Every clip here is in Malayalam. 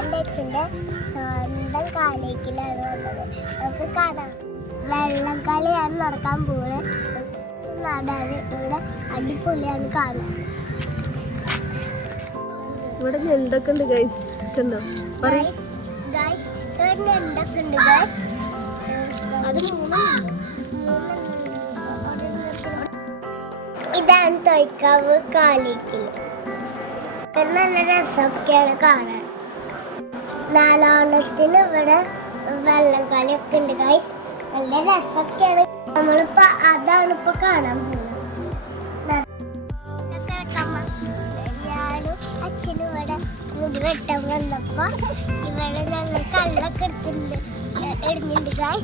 എന്റെ അച്ഛന്റെ സ്വന്തം കാലേക്കിലാണ് വന്നത്. നമുക്ക് കാണാം. വെള്ളം കളിയാണ് നടക്കാൻ പോകുന്നത് നാടാണ് ഇവിടെ അടിപൊളിയാണ് കാണാൻ. ഇവിടെ എന്തൊക്കെ ഉണ്ട് ഗൈസ് കണ്ടോ? ഇതാണ് തൊയ്ക്കാവ് കാലിക്കൽ. നല്ല രസമൊക്കെയാണ് കാണാൻ. നാലോണത്തിന് ഇവിടെ വെള്ളം കളിയൊക്കെ ഉണ്ട്. ഗൈസ് നല്ല രസമൊക്കെയാണ്. നമ്മളിപ്പോ അതാണ് ഇപ്പൊ കാണാൻ പോകുന്നത്. ഞാനും അച്ഛനും ഇവിടെ മുടി വെട്ടാൻ വന്നപ്പോ ഇവിടെ ഞങ്ങൾ കല്ലൊക്കെ എടുത്തിട്ടുണ്ട് എടുക്കുന്നുണ്ട് ഗായ്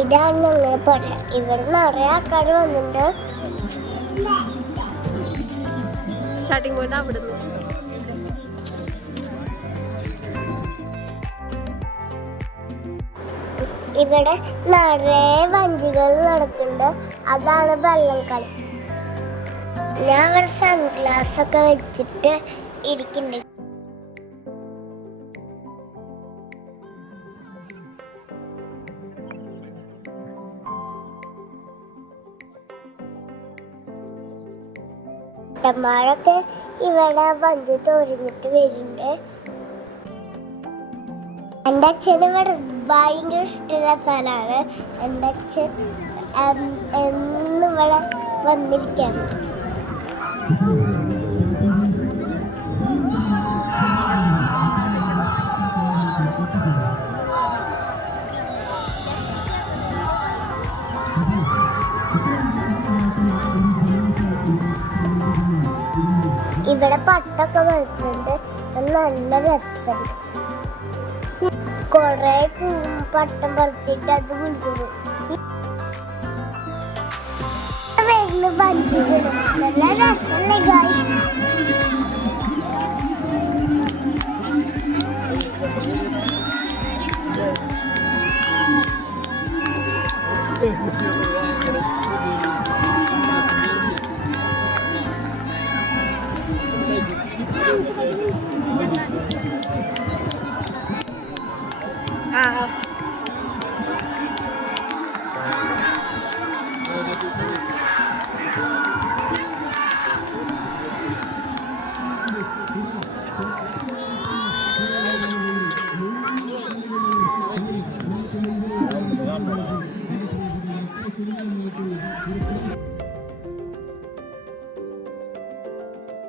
ഇതാണ് ഞങ്ങൾ പറയാം ഇവിടെ നിറയെ ആൾക്കാർ വന്നിട്ടുണ്ട്. സ്റ്റാർട്ടിങ് പോയിന്റ് അവിടെ നിന്ന് ഇവിടെ നിറയെ വഞ്ചികൾ നടക്കുന്നുണ്ട്. അതാണ് വെള്ളം കളി. ഞാൻ ഇവിടെ സൺഗ്ലാസ് ഒക്കെ വെച്ചിട്ട് ഇരിക്കുന്നുണ്ട്. ഏട്ടന്മാരൊക്കെ ഇവിടെ വഞ്ചു തൊഴിഞ്ഞിട്ട് വരുന്നുണ്ട് എന്റെ അച്ഛന് ഇവിടെ ഭയങ്കര ഇഷ്ടമുള്ള സ്ഥലമാണ്. എന്റെ അച്ഛൻ എന്നും ഇവിടെ വന്നിരിക്കാറുണ്ട് ഇവിടെ പട്ടൊക്കെ വളർത്തുന്നുണ്ട് നല്ല രസമുണ്ട് കൊറേ പട്ടം പറിച്ചിട്ട് അത് കൊണ്ടുവരും. നല്ല രസമല്ലേ ഗായ് ആ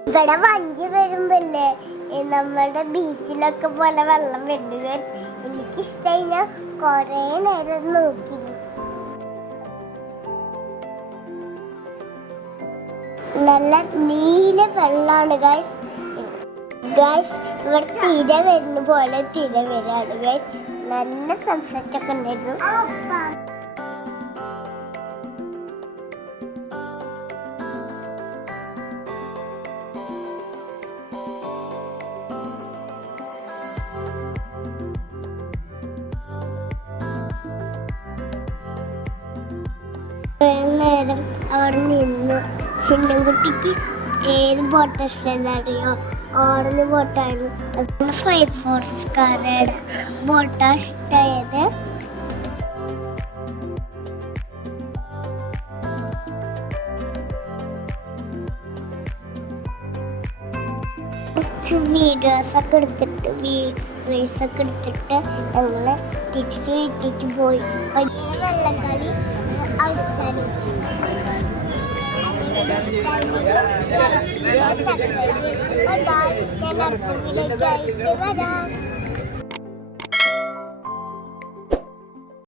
ഇവിടെ വഞ്ചി വരുമ്പല്ലേ? നമ്മുടെ ബീച്ചിലൊക്കെ പോലെ വെള്ളം വരുന്നത് എനിക്കിഷ്ടായി ഞാൻ കുറെ നേരം നോക്കി. നല്ല നീല വെള്ളമാണ് ഗൈസ് ഗൈസ് ഇവിടെ തിര വരുന്ന പോലെ തിര വരാണ് ഗൈസ് നല്ല സൺസെറ്റ് ഒക്കെ ഉണ്ടായിരുന്നു. നേരം അവിടെ നിന്ന് ചിന്നൻകുട്ടിക്ക് ഏത് ബോട്ട് ഇഷ്ടമല്ലറിയോ ഓടുന്ന ബോട്ടായിരുന്നു ഫയർ ഫോർസ്കാരുടെ ബോട്ടാ ഇഷ്ടമായത് കുറച്ച് വീഡിയോസ് ഒക്കെ എടുത്തിട്ട് വീഡിയോസ് ഒക്കെ എടുത്തിട്ട് ഞങ്ങൾ തിരിച്ചു വീട്ടിലേക്ക് പോയി. വലിയ വെള്ളക്കളി അവസാനിച്ചു. ഞാൻ അടുത്ത വീഡിയോയ്ക്കായിട്ട് വരാം